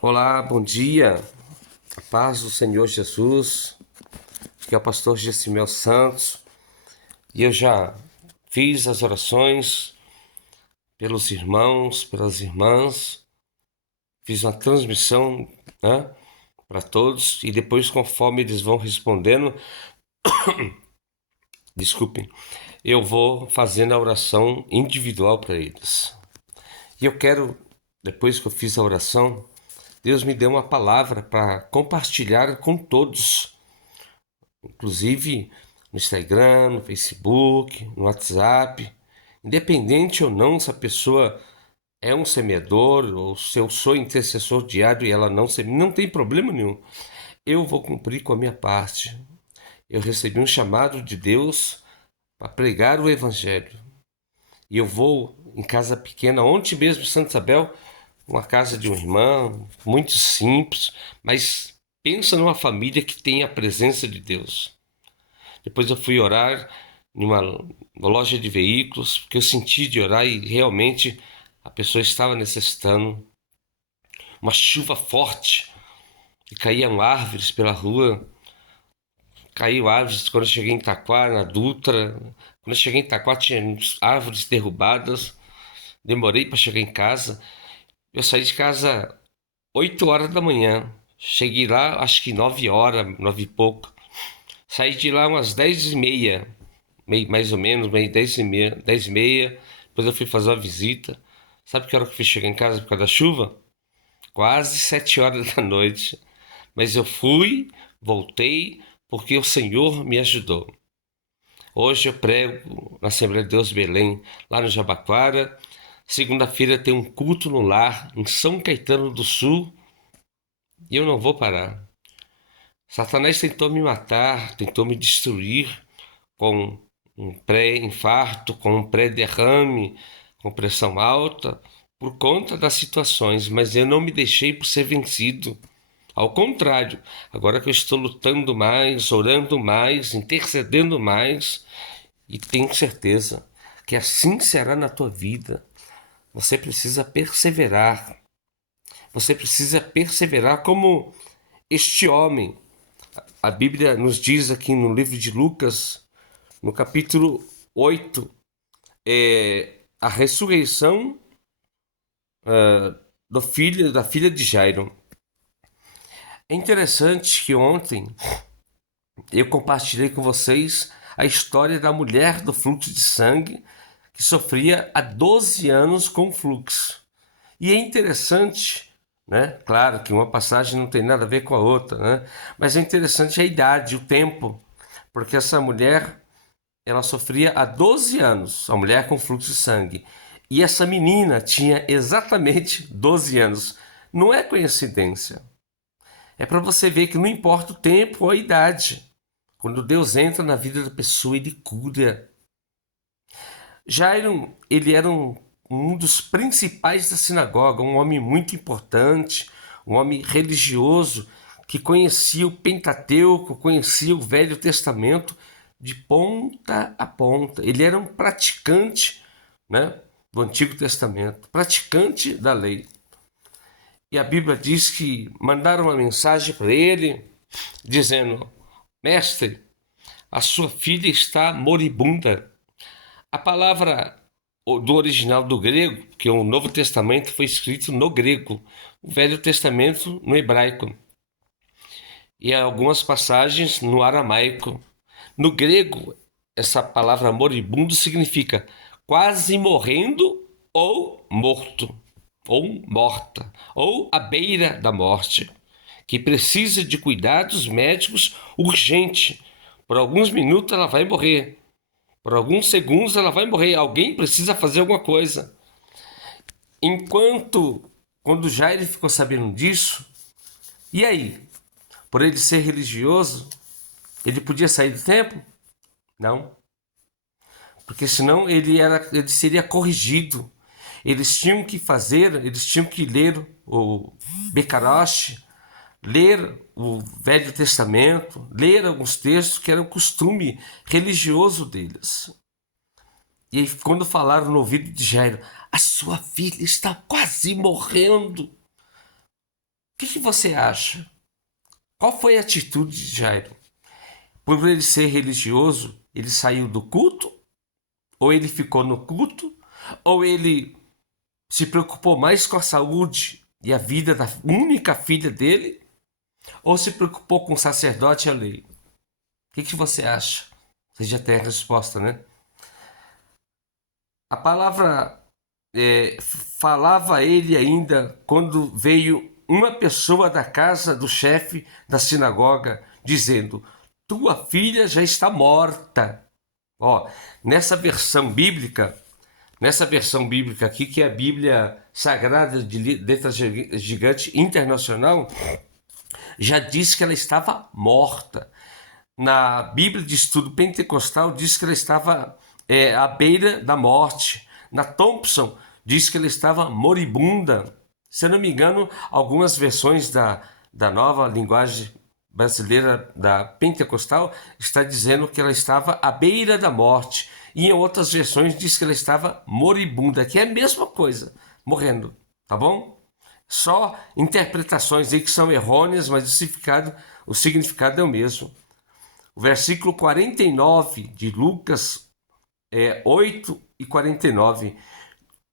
Olá, bom dia. A paz do Senhor Jesus. Aqui é o pastor Gessimel Santos. E eu já fiz as orações pelos irmãos, pelas irmãs. Fiz uma transmissão, né, para todos. E depois, conforme eles vão respondendo, desculpem, eu vou fazendo a oração individual para eles. E eu quero, depois que eu fiz a oração, Deus me deu uma palavra para compartilhar com todos, inclusive no Instagram, no Facebook, no WhatsApp, independente ou não se a pessoa é um semeador ou se eu sou intercessor diário e ela não semeia, não tem problema nenhum. Eu vou cumprir com a minha parte. Eu recebi um chamado de Deus para pregar o Evangelho. E eu vou em casa pequena, ontem mesmo em Santa Isabel, uma casa de um irmão, muito simples, mas pensa numa família que tem a presença de Deus. Depois eu fui orar em uma loja de veículos, porque eu senti de orar e realmente a pessoa estava necessitando. Uma chuva forte, e caíam árvores pela rua. Caiu árvores quando eu cheguei em Itaquá, na Dutra. Quando eu cheguei em Itaquá tinha árvores derrubadas. Demorei para chegar em casa. Eu saí de casa 8 horas da manhã. Cheguei lá, acho que 9 horas, 9 e pouco. Saí de lá umas 10h30, mais ou menos, meio 10h30, 10h30. Depois eu fui fazer uma visita. Sabe que hora que eu fui chegar em casa por causa da chuva? Quase 7 horas da noite. Mas eu fui, voltei, porque o Senhor me ajudou. Hoje eu prego na Assembleia de Deus Belém, lá no Jabaquara. Segunda-feira tem um culto no lar, em São Caetano do Sul, e eu não vou parar. Satanás tentou me matar, tentou me destruir com um pré-infarto, com um pré-derrame, com pressão alta, por conta das situações, mas eu não me deixei por ser vencido. Ao contrário, agora que eu estou lutando mais, orando mais, intercedendo mais, e tenho certeza que assim será na tua vida. Você precisa perseverar. Você precisa perseverar como este homem. A Bíblia nos diz aqui no livro de Lucas, no capítulo 8, a ressurreição da filha de Jairo. É interessante que ontem eu compartilhei com vocês a história da mulher do fluxo de sangue que sofria há 12 anos com fluxo. E é interessante, né? Claro que uma passagem não tem nada a ver com a outra, né? Mas é interessante a idade, o tempo, porque essa mulher, ela sofria há 12 anos, a mulher com fluxo de sangue. E essa menina tinha exatamente 12 anos. Não é coincidência. É para você ver que não importa o tempo ou a idade. Quando Deus entra na vida da pessoa, ele cura. Jairo, ele era um dos principais da sinagoga, um homem muito importante, um homem religioso que conhecia o Pentateuco, conhecia o Velho Testamento de ponta a ponta. Ele era um praticante, né, do Antigo Testamento, praticante da lei. E a Bíblia diz que mandaram uma mensagem para ele dizendo: Mestre, a sua filha está moribunda. A palavra do original do grego, que o Novo Testamento foi escrito no grego, o Velho Testamento no hebraico e algumas passagens no aramaico. No grego, essa palavra moribundo significa quase morrendo ou morto, ou morta, ou à beira da morte, que precisa de cuidados médicos urgente. Por alguns minutos ela vai morrer. Por alguns segundos ela vai morrer. Alguém precisa fazer alguma coisa. Quando Jairo ficou sabendo disso, e aí? Por ele ser religioso, ele podia sair do templo? Não. Porque senão ele seria corrigido. Eles tinham que ler o Becaroche, ler o Velho Testamento, ler alguns textos que era o costume religioso deles. E aí, quando falaram no ouvido de Jairo, a sua filha está quase morrendo. que você acha? Qual foi a atitude de Jairo? Por ele ser religioso, ele saiu do culto? Ou ele ficou no culto? Ou ele se preocupou mais com a saúde e a vida da única filha dele? Ou se preocupou com o sacerdote e a lei? O que você acha? Você já tem a resposta, né? A palavra falava ele ainda quando veio uma pessoa da casa do chefe da sinagoga dizendo: tua filha já está morta. Ó, nessa versão bíblica aqui, que é a Bíblia Sagrada de Letra Gigante Internacional, já diz que ela estava morta. Na Bíblia de Estudo Pentecostal diz que ela estava à beira da morte. Na Thompson diz que ela estava moribunda. Se eu não me engano, algumas versões da nova linguagem brasileira da Pentecostal está dizendo que ela estava à beira da morte. E em outras versões diz que ela estava moribunda, que é a mesma coisa, morrendo, tá bom? Só interpretações aí que são errôneas, mas o significado é o mesmo. O versículo 49 de Lucas 8 e 49.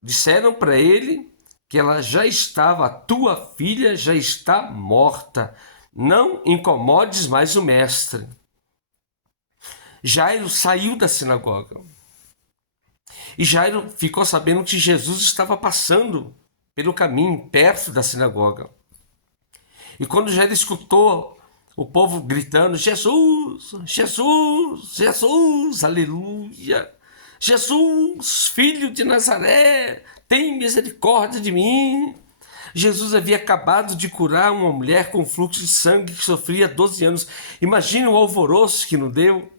Disseram para ele que ela já estava, a tua filha já está morta. Não incomodes mais o mestre. Jairo saiu da sinagoga. E Jairo ficou sabendo que Jesus estava passando pelo caminho, perto da sinagoga. E quando Jairo escutou o povo gritando: Jesus, Jesus, Jesus, aleluia, Jesus, filho de Nazaré, tem misericórdia de mim. Jesus havia acabado de curar uma mulher com fluxo de sangue que sofria 12 anos. Imagina o alvoroço que não deu.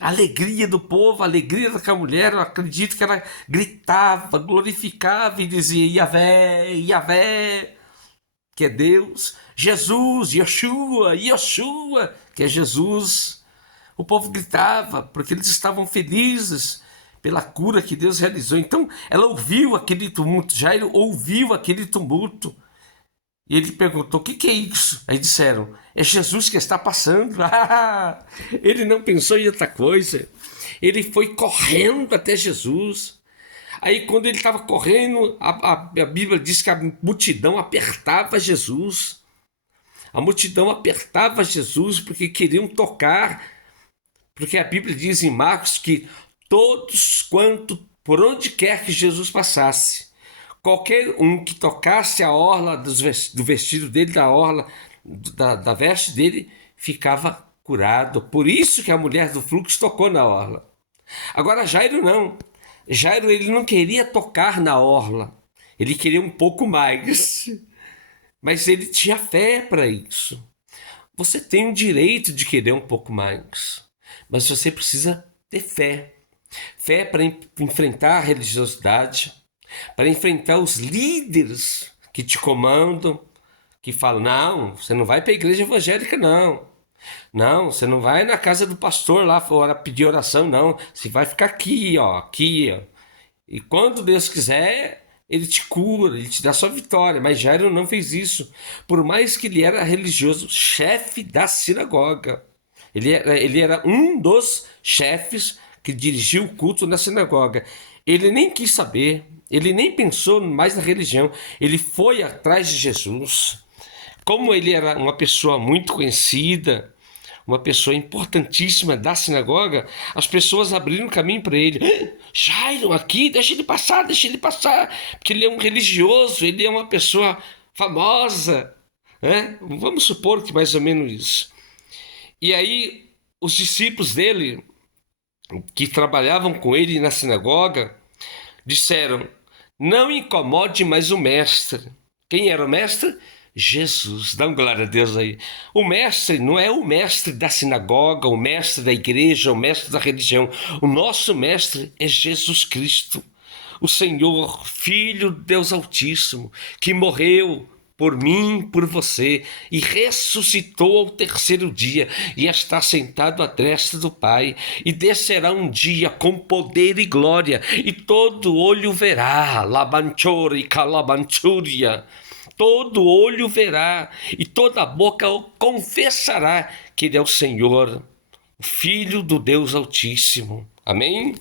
A alegria do povo, a alegria daquela mulher. Eu acredito que ela gritava, glorificava e dizia: Yahvé, Yahvé, que é Deus. Jesus, Yeshua, Yeshua, que é Jesus. O povo gritava porque eles estavam felizes pela cura que Deus realizou. Então ela ouviu aquele tumulto, Jairo ouviu aquele tumulto. E ele perguntou: o que é isso? Aí disseram: é Jesus que está passando. Ele não pensou em outra coisa. Ele foi correndo até Jesus. Aí quando ele estava correndo, a Bíblia diz que a multidão apertava Jesus. A multidão apertava Jesus porque queriam tocar. Porque a Bíblia diz em Marcos que todos quanto, por onde quer que Jesus passasse, qualquer um que tocasse a orla do vestido dele, da orla da veste dele, ficava curado. Por isso que a mulher do fluxo tocou na orla. Agora Jairo não. Jairo, ele não queria tocar na orla. Ele queria um pouco mais. Mas ele tinha fé para isso. Você tem o direito de querer um pouco mais. Mas você precisa ter fé. Fé para enfrentar a religiosidade, para enfrentar os líderes que te comandam, que falam: não, você não vai para a igreja evangélica, não. Não, você não vai na casa do pastor lá pedir oração, não. Você vai ficar aqui, ó, aqui, ó. E quando Deus quiser, ele te cura, ele te dá sua vitória. Mas Jairo não fez isso. Por mais que ele era religioso, chefe da sinagoga. Ele era um dos chefes que dirigiu o culto na sinagoga. Ele nem quis saber, ele nem pensou mais na religião. Ele foi atrás de Jesus. Como ele era uma pessoa muito conhecida, uma pessoa importantíssima da sinagoga, as pessoas abriram caminho para ele. Jairo, aqui, deixa ele passar, porque ele é um religioso, ele é uma pessoa famosa, né? Vamos supor que mais ou menos isso. E aí os discípulos dele, que trabalhavam com ele na sinagoga, disseram: não incomode mais o mestre. Quem era o mestre? Jesus. Dá glória a Deus aí. O mestre não é o mestre da sinagoga, o mestre da igreja, o mestre da religião. O nosso mestre é Jesus Cristo, o Senhor, Filho de Deus Altíssimo, que morreu por mim, por você, e ressuscitou ao terceiro dia, e está sentado à destra do Pai, e descerá um dia com poder e glória, e todo olho verá, labanchori calabanchuria, todo olho verá e toda boca confessará que ele é o Senhor, o Filho do Deus Altíssimo. Amém?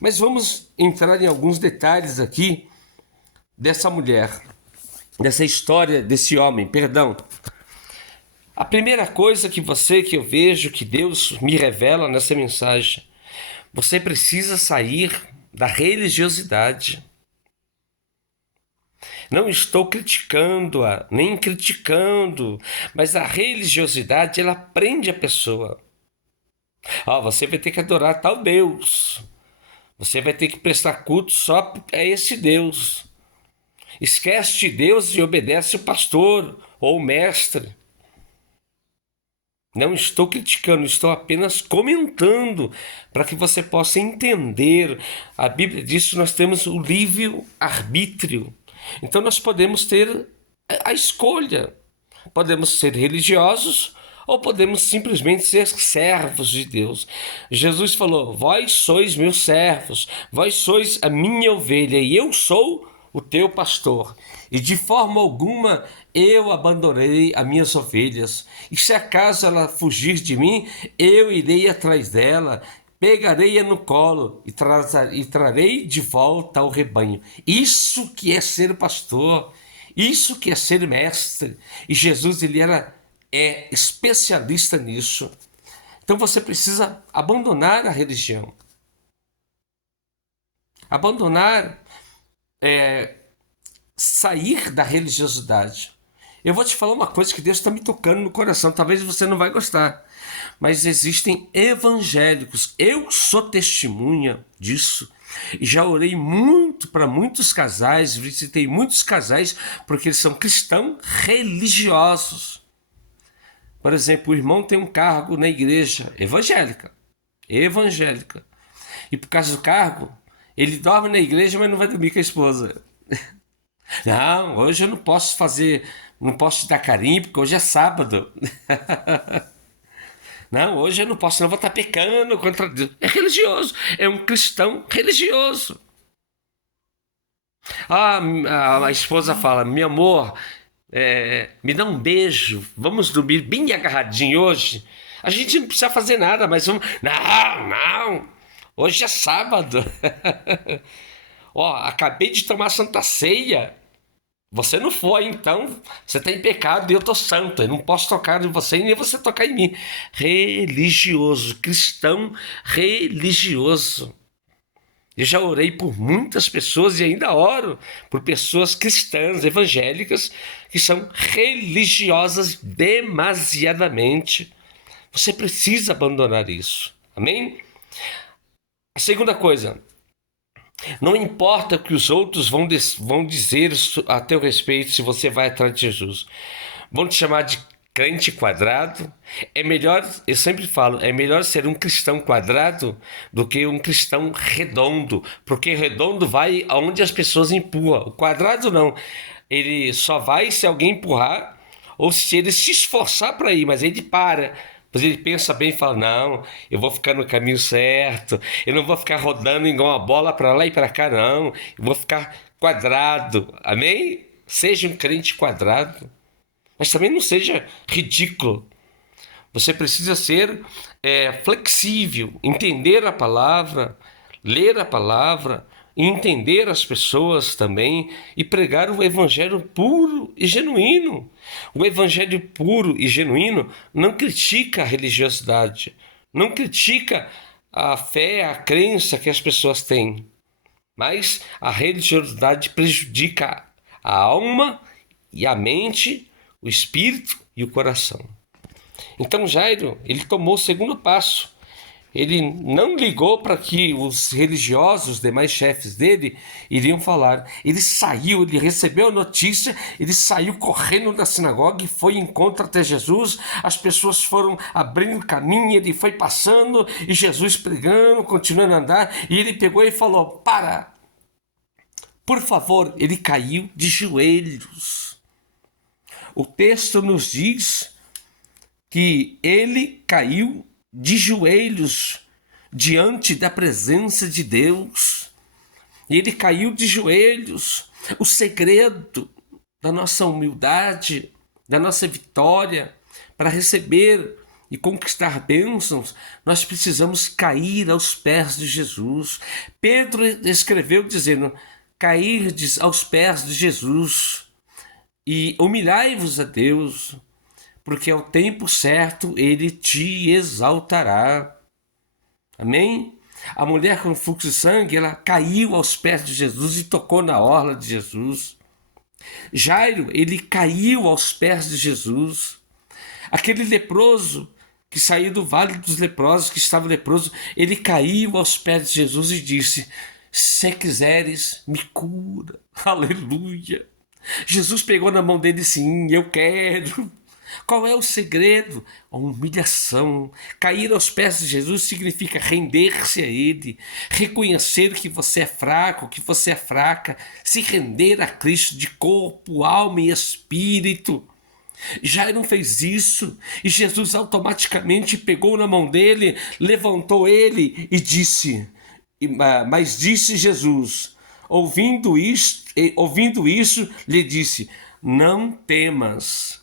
Mas vamos entrar em alguns detalhes aqui dessa mulher, dessa história desse homem, perdão. A primeira coisa que eu vejo que Deus me revela nessa mensagem: você precisa sair da religiosidade. Não estou criticando-a, nem criticando, mas a religiosidade, ela prende a pessoa. Você vai ter que adorar tal Deus. Você vai ter que prestar culto só a esse Deus. Esquece de Deus e obedece o pastor ou o mestre. Não estou criticando, estou apenas comentando para que você possa entender. A Bíblia diz que nós temos o livre-arbítrio. Então nós podemos ter a escolha. Podemos ser religiosos ou podemos simplesmente ser servos de Deus. Jesus falou: vós sois meus servos, vós sois a minha ovelha e eu sou o teu pastor. E de forma alguma eu abandonarei as minhas ovelhas. E se acaso ela fugir de mim, eu irei atrás dela, pegarei-a no colo e trarei de volta ao rebanho. Isso que é ser pastor, isso que é ser mestre. E Jesus, ele é especialista nisso. Então você precisa abandonar a religião. Abandonar, sair da religiosidade. Eu vou te falar uma coisa que Deus está me tocando no coração. Talvez você não vai gostar, mas existem evangélicos. Eu sou testemunha disso. E já orei muito para muitos casais, visitei muitos casais, porque eles são cristãos religiosos. Por exemplo, o irmão tem um cargo na igreja evangélica. E por causa do cargo, ele dorme na igreja, mas não vai dormir com a esposa. Não, hoje eu não posso te dar carinho, porque hoje é sábado. Não, hoje eu não posso, não vou estar pecando contra Deus. É religioso, é um cristão religioso. A esposa fala: meu amor, me dá um beijo, vamos dormir bem agarradinho hoje. A gente não precisa fazer nada, mas vamos... Não, hoje é sábado. Acabei de tomar a Santa Ceia. Você não foi, então você está em pecado e eu estou santo. Eu não posso tocar em você e nem você tocar em mim. Religioso, cristão religioso. Eu já orei por muitas pessoas e ainda oro por pessoas cristãs, evangélicas, que são religiosas demasiadamente. Você precisa abandonar isso. Amém? A segunda coisa: não importa o que os outros vão dizer a teu respeito se você vai atrás de Jesus. Vão te chamar de crente quadrado. É melhor, eu sempre falo, é melhor ser um cristão quadrado do que um cristão redondo. Porque redondo vai aonde as pessoas empurram. O quadrado não. Ele só vai se alguém empurrar ou se ele se esforçar para ir, mas ele para. Mas ele pensa bem e fala: não, eu vou ficar no caminho certo, eu não vou ficar rodando igual uma bola para lá e para cá, não, eu vou ficar quadrado. Amém? Seja um crente quadrado, mas também não seja ridículo. Você precisa ser flexível, entender a palavra, ler a palavra, entender as pessoas também e pregar o evangelho puro e genuíno. O evangelho puro e genuíno não critica a religiosidade, não critica a fé, a crença que as pessoas têm, mas a religiosidade prejudica a alma e a mente, o espírito e o coração. Então Jairo, ele tomou o segundo passo. Ele não ligou para que os religiosos, os demais chefes dele, iriam falar. Ele saiu, ele recebeu a notícia, ele saiu correndo da sinagoga e foi em encontro até Jesus. As pessoas foram abrindo caminho, ele foi passando e Jesus pregando, continuando a andar. E ele pegou e falou: para, por favor. Ele caiu de joelhos. O texto nos diz que ele caiu de joelhos diante da presença de Deus. E ele caiu de joelhos. O segredo da nossa humildade, da nossa vitória, para receber e conquistar bênçãos, nós precisamos cair aos pés de Jesus. Pedro escreveu dizendo: cairdes aos pés de Jesus e humilhai-vos a Deus, porque ao tempo certo ele te exaltará. Amém? A mulher com fluxo de sangue, ela caiu aos pés de Jesus e tocou na orla de Jesus. Jairo, ele caiu aos pés de Jesus. Aquele leproso que saiu do vale dos leprosos, que estava leproso, ele caiu aos pés de Jesus e disse: se quiseres, me cura. Aleluia. Jesus pegou na mão dele: sim, eu quero. Qual é o segredo? A humilhação. Cair aos pés de Jesus significa render-se a Ele, reconhecer que você é fraco, que você é fraca, se render a Cristo de corpo, alma e espírito. Jairo fez isso e Jesus automaticamente pegou na mão dele, levantou ele e disse, mas disse Jesus, ouvindo isso, lhe disse: não temas,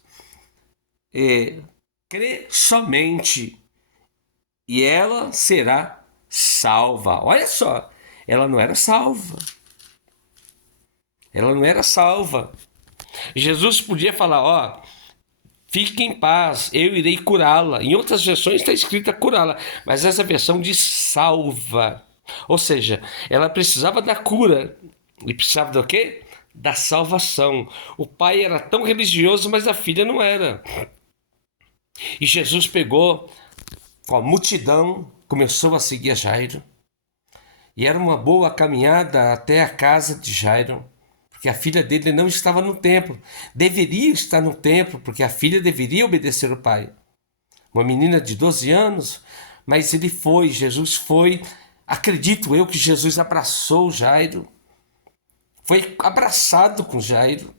crê somente e ela será salva. Olha só, ela não era salva. Ela não era salva. Jesus podia falar: ó, fique em paz, eu irei curá-la. Em outras versões está escrita curá-la, mas essa versão diz salva. Ou seja, ela precisava da cura. E precisava do quê? Da salvação. O pai era tão religioso, mas a filha não era. E Jesus pegou com a multidão, começou a seguir a Jairo. E era uma boa caminhada até a casa de Jairo, porque a filha dele não estava no templo. Deveria estar no templo, porque a filha deveria obedecer ao pai. Uma menina de 12 anos, mas ele foi, Jesus foi. Acredito eu que Jesus abraçou Jairo. Foi abraçado com Jairo.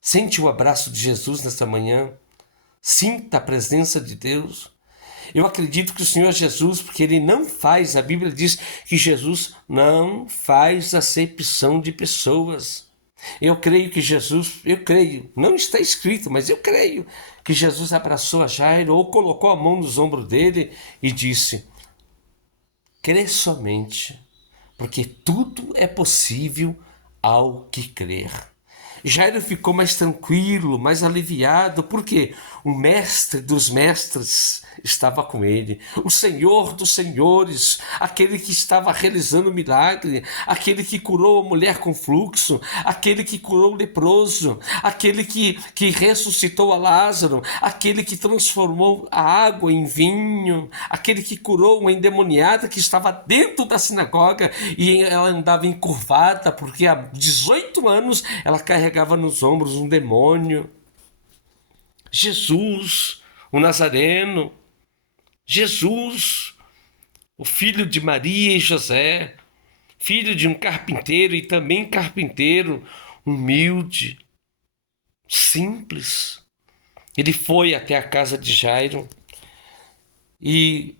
Sente o abraço de Jesus nesta manhã. Sinta a presença de Deus. Eu acredito que o Senhor Jesus, porque Ele não faz, a Bíblia diz que Jesus não faz acepção de pessoas. Eu creio que Jesus, não está escrito, mas eu creio que Jesus abraçou a Jairo ou colocou a mão nos ombros dele e disse: crê somente, porque tudo é possível ao que crer. Jairo ficou mais tranquilo, mais aliviado, porque o mestre dos mestres estava com ele, o Senhor dos senhores, aquele que estava realizando o milagre, aquele que curou a mulher com fluxo, aquele que curou o leproso, aquele que ressuscitou a Lázaro, aquele que transformou a água em vinho, aquele que curou uma endemoniada que estava dentro da sinagoga e ela andava encurvada porque há 18 anos ela carregava nos ombros um demônio. Jesus, o Nazareno, Jesus, o filho de Maria e José, filho de um carpinteiro e também carpinteiro humilde, simples. Ele foi até a casa de Jairo e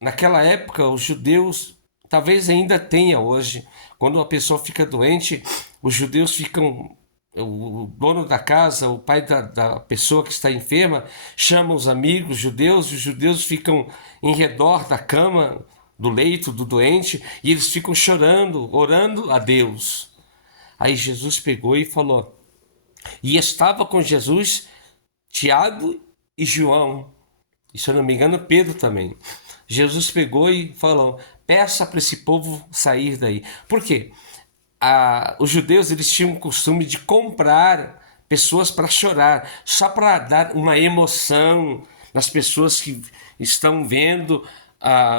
naquela época os judeus, talvez ainda tenha hoje, quando uma pessoa fica doente, os judeus ficam, o dono da casa, o pai da pessoa que está enferma, chama os amigos judeus, e os judeus ficam em redor da cama, do leito do doente, e eles ficam chorando, orando a Deus. Aí Jesus pegou e falou, e estava com Jesus Tiago e João, e se eu não me engano Pedro também. Jesus pegou e falou: peça para esse povo sair daí. Por quê? Os judeus, eles tinham o costume de comprar pessoas para chorar, só para dar uma emoção nas pessoas que estão vendo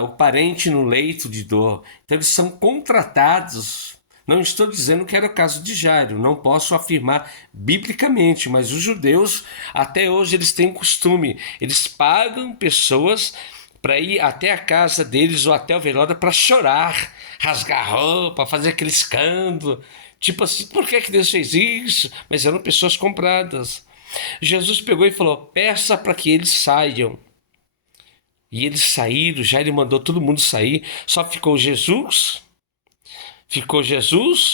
o parente no leito de dor. Então eles são contratados. Não estou dizendo que era o caso de Jairo, não posso afirmar biblicamente, mas os judeus, até hoje, eles têm um costume, eles pagam pessoas para ir até a casa deles ou até o velório para chorar, rasgar roupa, fazer aquele escândalo. Tipo assim, por que Deus fez isso? Mas eram pessoas compradas. Jesus pegou e falou: peça para que eles saiam. E eles saíram, Jairo mandou todo mundo sair, só ficou Jesus,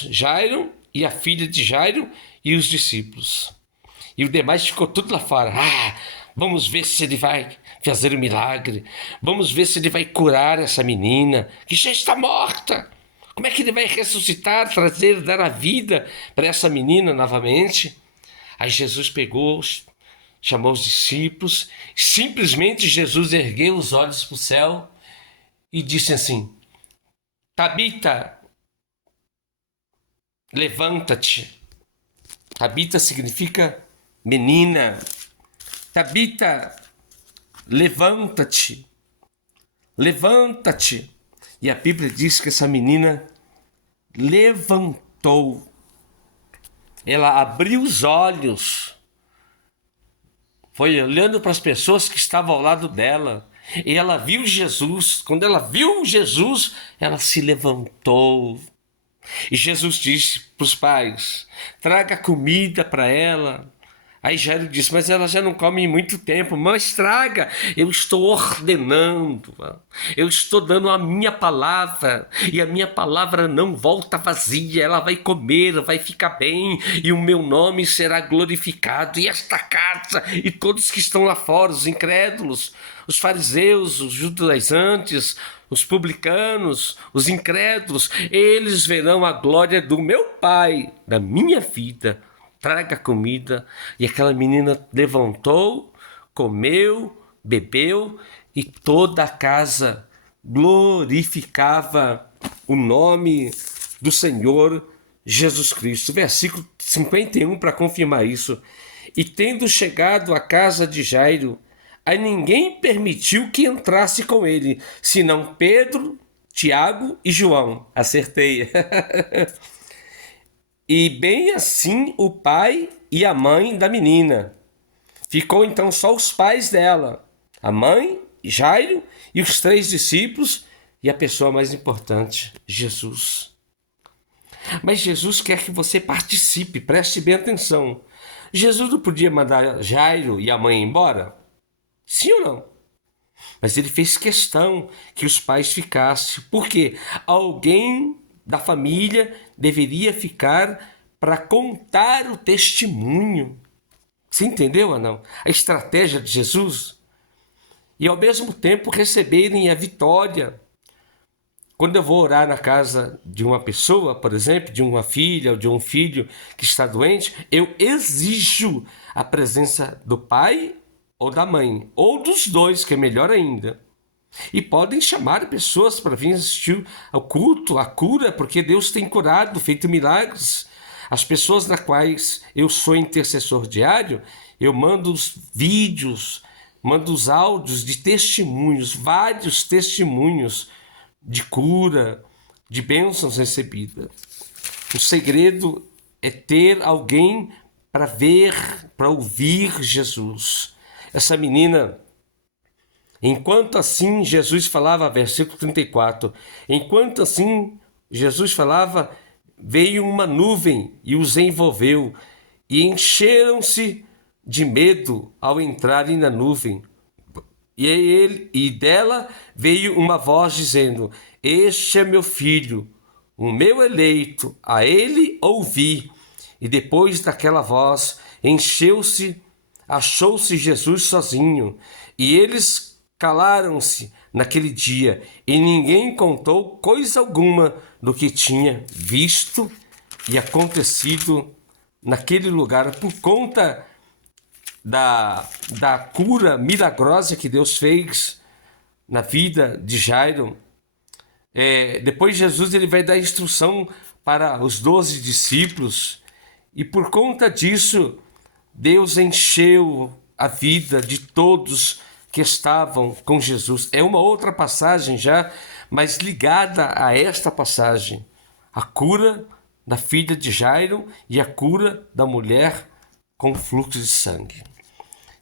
Jairo e a filha de Jairo e os discípulos. E o demais ficou tudo lá fora. Ah, vamos ver se ele vai fazer um milagre. Vamos ver se ele vai curar essa menina que já está morta. Como é que ele vai ressuscitar, trazer, dar a vida para essa menina novamente? Aí Jesus pegou, chamou os discípulos. Simplesmente Jesus ergueu os olhos para o céu e disse assim: Tabita, levanta-te. Tabita significa menina. Tabita, levanta-te. Levanta-te. E a Bíblia diz que essa menina levantou. Ela abriu os olhos. Foi olhando para as pessoas que estavam ao lado dela. E ela viu Jesus. Quando ela viu Jesus, ela se levantou. E Jesus disse para os pais: traga comida para ela. Aí Jairo disse: mas ela já não come em muito tempo. Mas traga, eu estou ordenando, eu estou dando a minha palavra, e a minha palavra não volta vazia, ela vai comer, vai ficar bem, e o meu nome será glorificado, e esta casa, e todos que estão lá fora, os incrédulos, os fariseus, os judaizantes, os publicanos, os incrédulos, eles verão a glória do meu Pai, da minha vida. Traga comida. E aquela menina levantou, comeu, bebeu, e toda a casa glorificava o nome do Senhor Jesus Cristo. Versículo 51 para confirmar isso. E tendo chegado à casa de Jairo, a ninguém permitiu que entrasse com ele, senão Pedro, Tiago e João. Acertei. E bem assim o pai e a mãe da menina. Ficou então só os pais dela, a mãe, Jairo, e os 3 discípulos, e a pessoa mais importante, Jesus. Mas Jesus quer que você participe, preste bem atenção. Jesus não podia mandar Jairo e a mãe embora? Sim ou não? Mas ele fez questão que os pais ficassem, porque alguém da família deveria ficar para contar o testemunho. Você entendeu ou não? A estratégia de Jesus. E ao mesmo tempo receberem a vitória. Quando eu vou orar na casa de uma pessoa, por exemplo, de uma filha ou de um filho que está doente, eu exijo a presença do pai ou da mãe, ou dos dois, que é melhor ainda. E podem chamar pessoas para vir assistir ao culto, à cura, porque Deus tem curado, feito milagres. As pessoas nas quais eu sou intercessor diário, eu mando os vídeos, mando os áudios de testemunhos, vários testemunhos de cura, de bênçãos recebidas. O segredo é ter alguém para ver, para ouvir Jesus. Essa menina, enquanto assim Jesus falava, versículo 34, enquanto assim Jesus falava, veio uma nuvem e os envolveu, e encheram-se de medo ao entrarem na nuvem. E dela veio uma voz dizendo: este é meu filho, o meu eleito, a ele ouvi. E depois daquela voz, achou-se Jesus sozinho, e eles calaram-se naquele dia, e ninguém contou coisa alguma do que tinha visto e acontecido naquele lugar, por conta da cura milagrosa que Deus fez na vida de Jairo. Depois Jesus ele vai dar instrução para os 12 discípulos, e por conta disso Deus encheu a vida de todos que estavam com Jesus. É uma outra passagem já, mas ligada a esta passagem. A cura da filha de Jairo e a cura da mulher com fluxo de sangue.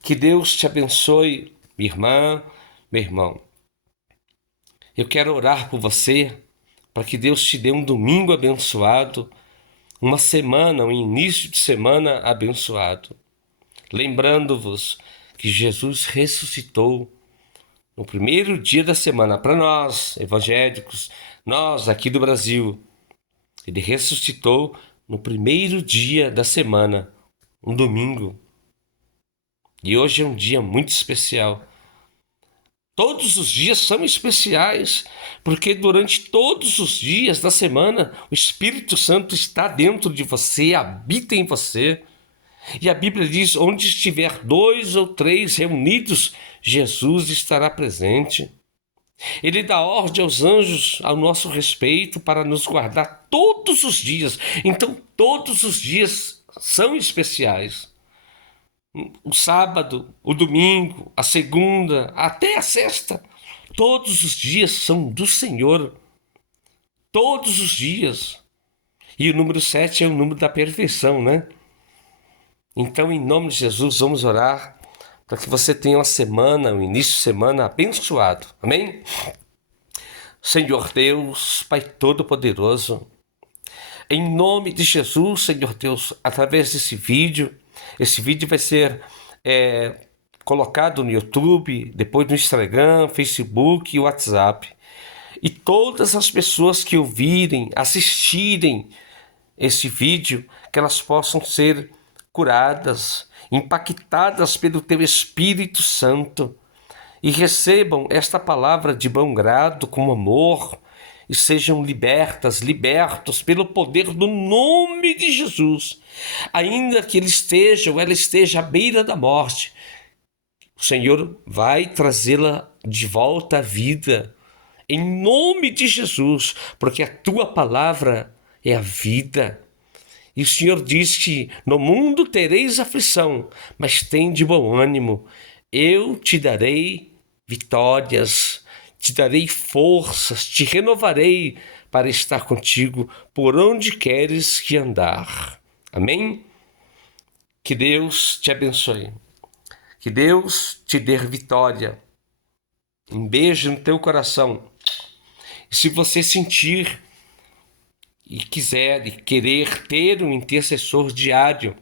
Que Deus te abençoe, minha irmã, meu irmão. Eu quero orar por você, para que Deus te dê um domingo abençoado, uma semana, um início de semana abençoado. Lembrando-vos que Jesus ressuscitou no primeiro dia da semana para nós, evangélicos, nós aqui do Brasil. Ele ressuscitou no primeiro dia da semana, um domingo. E hoje é um dia muito especial. Todos os dias são especiais, porque durante todos os dias da semana o Espírito Santo está dentro de você, habita em você. E a Bíblia diz: onde estiver 2 ou 3 reunidos, Jesus estará presente. Ele dá ordem aos anjos ao nosso respeito para nos guardar todos os dias. Então, todos os dias são especiais. O sábado, o domingo, a segunda, até a sexta. Todos os dias são do Senhor. Todos os dias. E o número 7 é o número da perfeição, né? Então, em nome de Jesus, vamos orar para que você tenha uma semana, um início de semana abençoado. Amém? Senhor Deus, Pai Todo-Poderoso, em nome de Jesus, Senhor Deus, através desse vídeo, esse vídeo vai ser colocado no YouTube, depois no Instagram, Facebook e WhatsApp. E todas as pessoas que ouvirem, assistirem esse vídeo, que elas possam ser curadas, impactadas pelo Teu Espírito Santo e recebam esta palavra de bom grado, com amor, e sejam libertos pelo poder do nome de Jesus. Ainda que ela esteja à beira da morte, o Senhor vai trazê-la de volta à vida, em nome de Jesus, porque a Tua palavra é a vida. E o Senhor diz que no mundo tereis aflição, mas tende bom ânimo. Eu te darei vitórias, te darei forças, te renovarei para estar contigo por onde queres que andar. Amém? Que Deus te abençoe. Que Deus te dê vitória. Um beijo no teu coração. E se você sentir e quiser e querer ter um intercessor diário,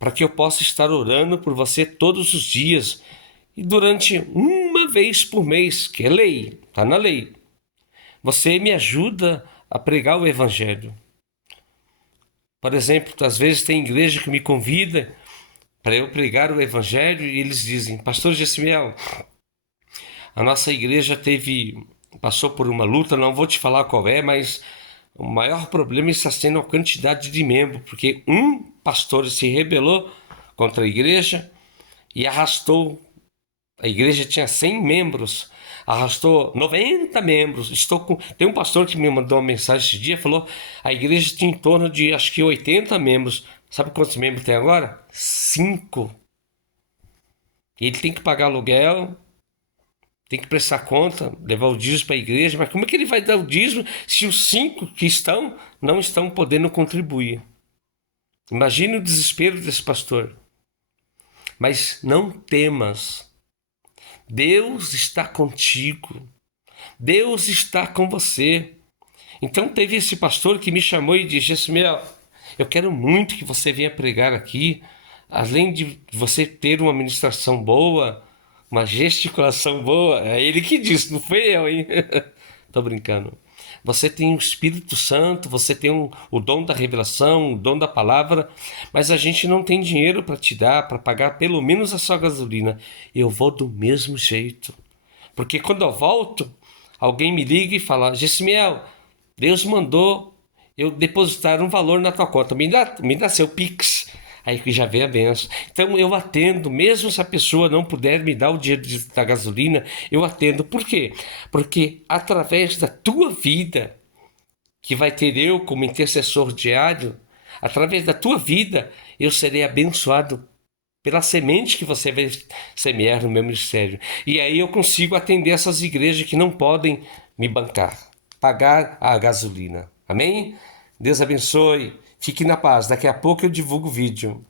para que eu possa estar orando por você todos os dias e durante uma vez por mês, que é lei, está na lei. Você me ajuda a pregar o Evangelho. Por exemplo, às vezes tem igreja que me convida para eu pregar o Evangelho e eles dizem: Pastor Gessimiel, a nossa igreja passou por uma luta, não vou te falar qual é, mas o maior problema está sendo a quantidade de membros, porque um pastor se rebelou contra a igreja e arrastou. A igreja tinha 100 membros, arrastou 90 membros. Tem um pastor que me mandou uma mensagem esse dia, falou: a igreja tinha em torno de, acho que 80 membros. Sabe quantos membros tem agora? 5. Ele tem que pagar aluguel, tem que prestar conta, levar o dízimo para a igreja. Mas como é que ele vai dar o dízimo se os 5 que não estão podendo contribuir? Imagine o desespero desse pastor. Mas não temas. Deus está contigo. Deus está com você. Então teve esse pastor que me chamou e disse: Gessimiel, eu quero muito que você venha pregar aqui. Além de você ter uma ministração boa, uma gesticulação boa. É ele que disse, não foi eu, hein? Tô brincando. Você tem o Espírito Santo, você tem o dom da revelação, o dom da palavra, mas a gente não tem dinheiro para te dar, para pagar pelo menos a sua gasolina. Eu vou do mesmo jeito. Porque quando eu volto, alguém me liga e fala: Gessimiel, Deus mandou eu depositar um valor na tua conta. Me dá seu Pix. Aí que já vem a benção. Então eu atendo, mesmo se a pessoa não puder me dar o dinheiro da gasolina, eu atendo. Por quê? Porque através da tua vida, que vai ter eu como intercessor diário, através da tua vida, eu serei abençoado pela semente que você vai semear no meu ministério. E aí eu consigo atender essas igrejas que não podem me bancar, pagar a gasolina. Amém? Deus abençoe. Fique na paz. Daqui a pouco eu divulgo o vídeo.